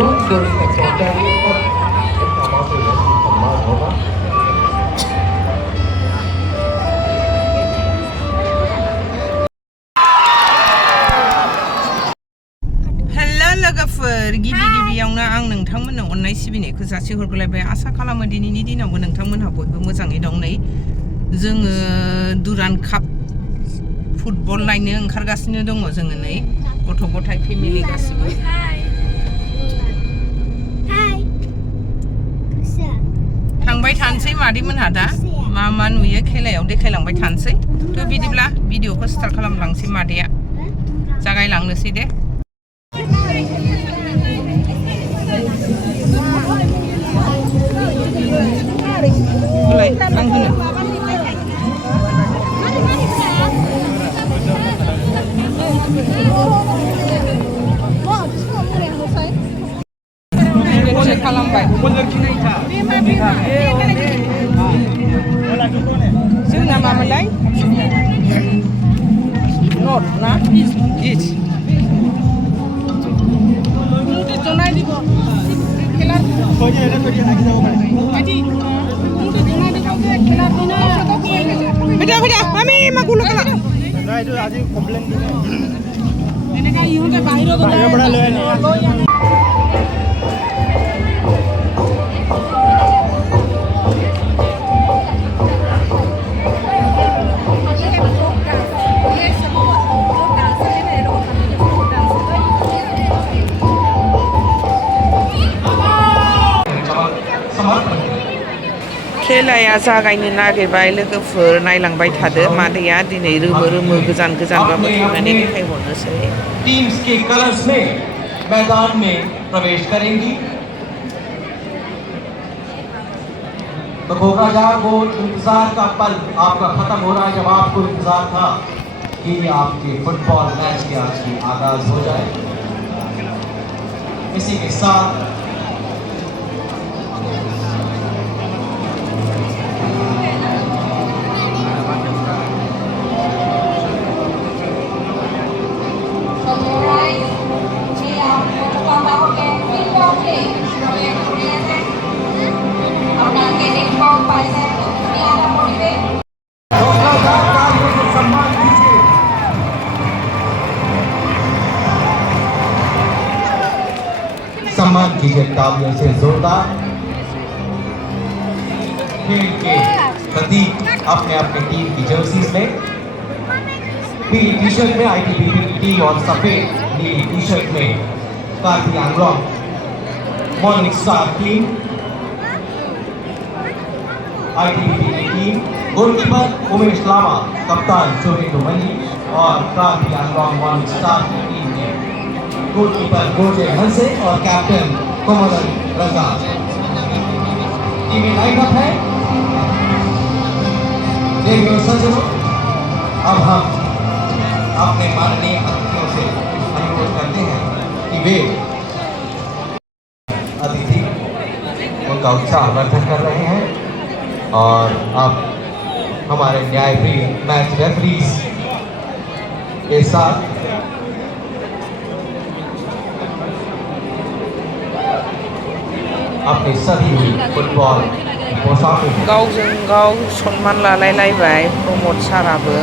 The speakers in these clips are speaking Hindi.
during the Kokrajhar Cup सम्मान होगा। लोगोफोर गिबियावनो आं नोंथांमोननो अननाय सिबिनायखौ जासिहरग्रोलायबाय। आसा खालामो दिनैनि दिनावबो नोंथांमोनहा बयबो मोजाङै दं। नै जोङो दुरान्ड काप फुटबल नायनो ओंखारगासिनो दङ। जोङो नै गथ' गथाय फेमिलि गासिबो थांबाय थानोसै मादैमोनहा दा मा नुयो खेलायाव देखायलांबाय थानोसै। थ' बिदिब्ला भिडिअखौ स्टार्ट खालामलांसै मादैया जागायलांनोसै दे। खालामबाय जोंना मामोनलाय नट ना इच खेलाया जागायनो नागिरबाय लोगोफोर नायलांबाय थादो। मादैया दिनै रोमो गोजान गोजानबाबो थांनानै देखायहरनोसै। टीम्स के कलर्स में मैदान में प्रवेश करेंगी। तो कोकराझार को इंतजार का पल आपका खत्म हो रहा है, जब आपको इंतजार था कि आपके फुटबॉल मैच के आज की आगाज हो जाए। इसी के साथ सम्मान कीजिए तालियों से जोरदार। खेल के प्रतीक अपने अपने टीम की जर्सीज में, पीली टी शर्ट में आईटीबीपी की टीम और सफेद नीली टी शर्ट में Karbi Anglong morning star team. ITBP की टीम गोलकीपर उमेश लामा, कप्तान सुरेंद्र मनी और कार्बी आंगलोंग मॉर्निंग स्टार की टीम में गोलकीपर गोजे हंसे और कैप्टन कोमल रजा। टीमें लाइन अप है। देखिए सज्जनों, अब हम अपने माननीय अतिथियों से अनुरोध करते हैं कि वे अतिथि उनका उत्साहवर्धन कर रहे हैं और अब हमारे न्यायप्रिय मैच रेफरीज के साथ अपने सभी फुटबॉल पोशाकों गावजों गाव सन्मान लालायलायबाय। प्रमोद साराबो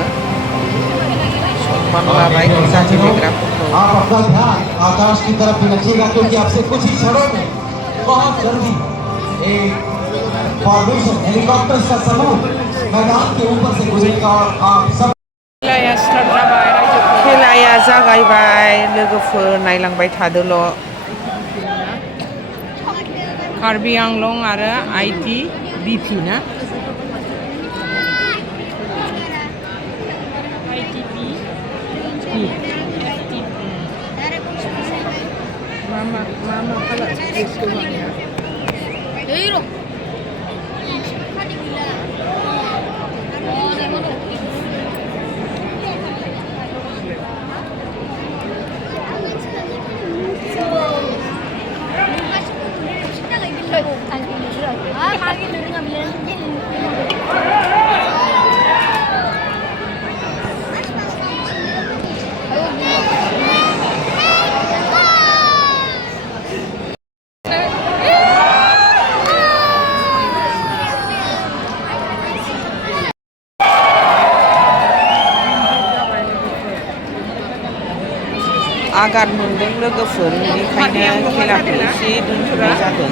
सन्मान लाबाय खेला गेलेग्राफोरखौ। आप अपना ध्यान आकाश की तरफ भी रखिएगा, क्योंकि आपसे कुछ ही क्षणों में बहुत जल्दी एक फॉर्मेशन हेलीकॉप्टर का समूह मैदान के ऊपर से गुजरेगा और आप सब खेलाया जागायबाय लोगोफोर नायलांबाय थादोल'। कार्बी आंग्लं आरो ITBP ना मा आघात मोनदों लोगोफोर बेनिखायनो खेलाखौ एसे दोनथ'नाय जादों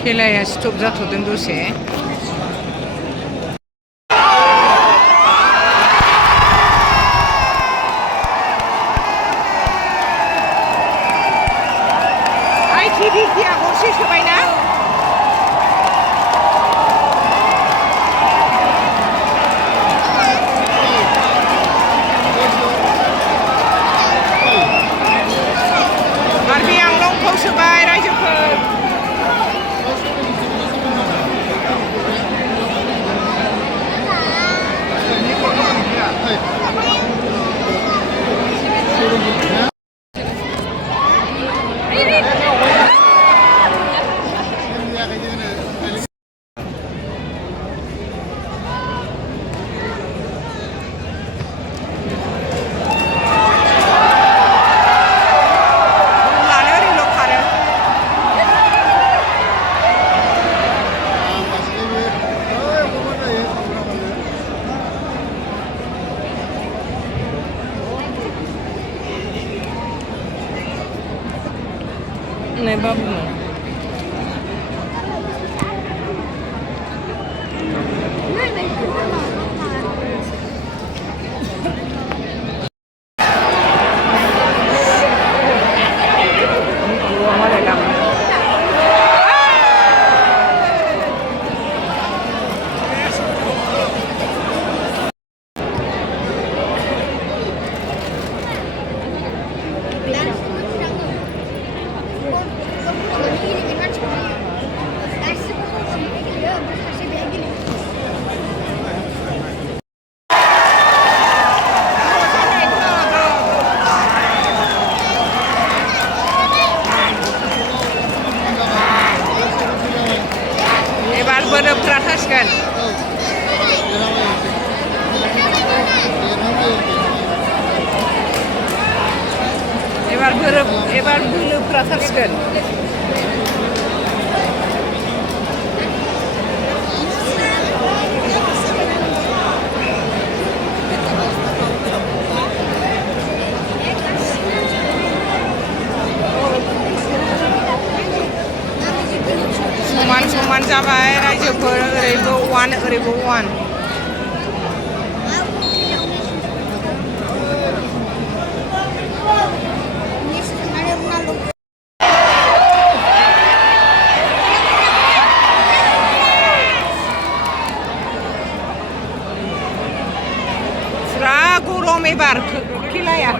खेलाया स्टप जाथ'दों दसे ITBP आ गरसे सोबायना कार्बि आंलंखौ सोबाय रायजोफोर Này bắp này. Bener-bener atas kan? Ebar bener atas kan? Sमान जाबाय रायजोफोर ओरैबो वान ओरैबो वान फुरा गरम एबार खेलाया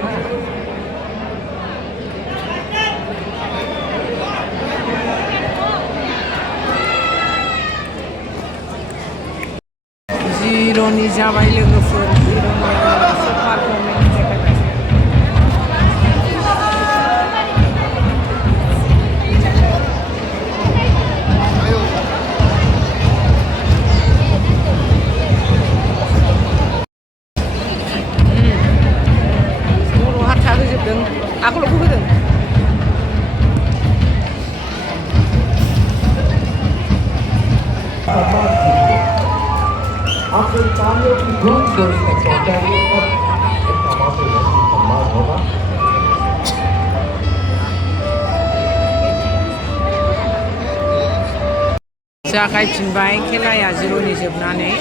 जिर'नि जाबाय लोगोफोर जिर'नि पारफरमेन्स बर' हारसा होजोबदों आगोलावबो होदों आपके तालियों की गूंज जोश तक पहुंचाइए और इसका मात्र सम्मान होगा जागायफिनबाय खेलाया जिर'नि जोबनानै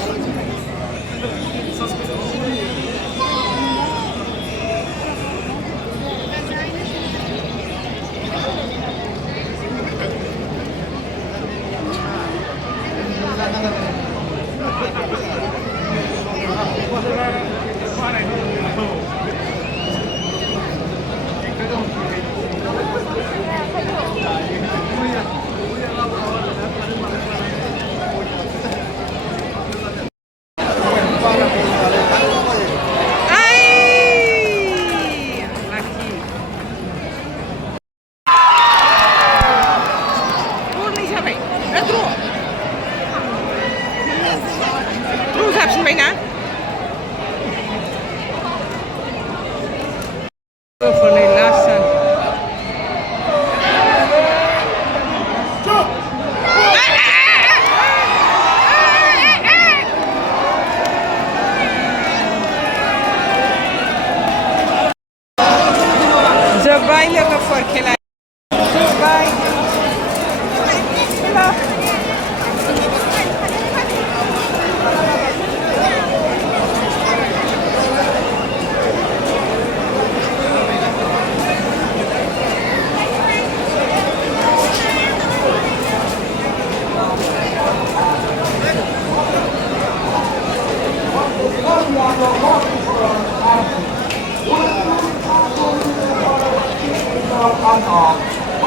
การออก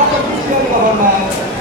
Artificial Government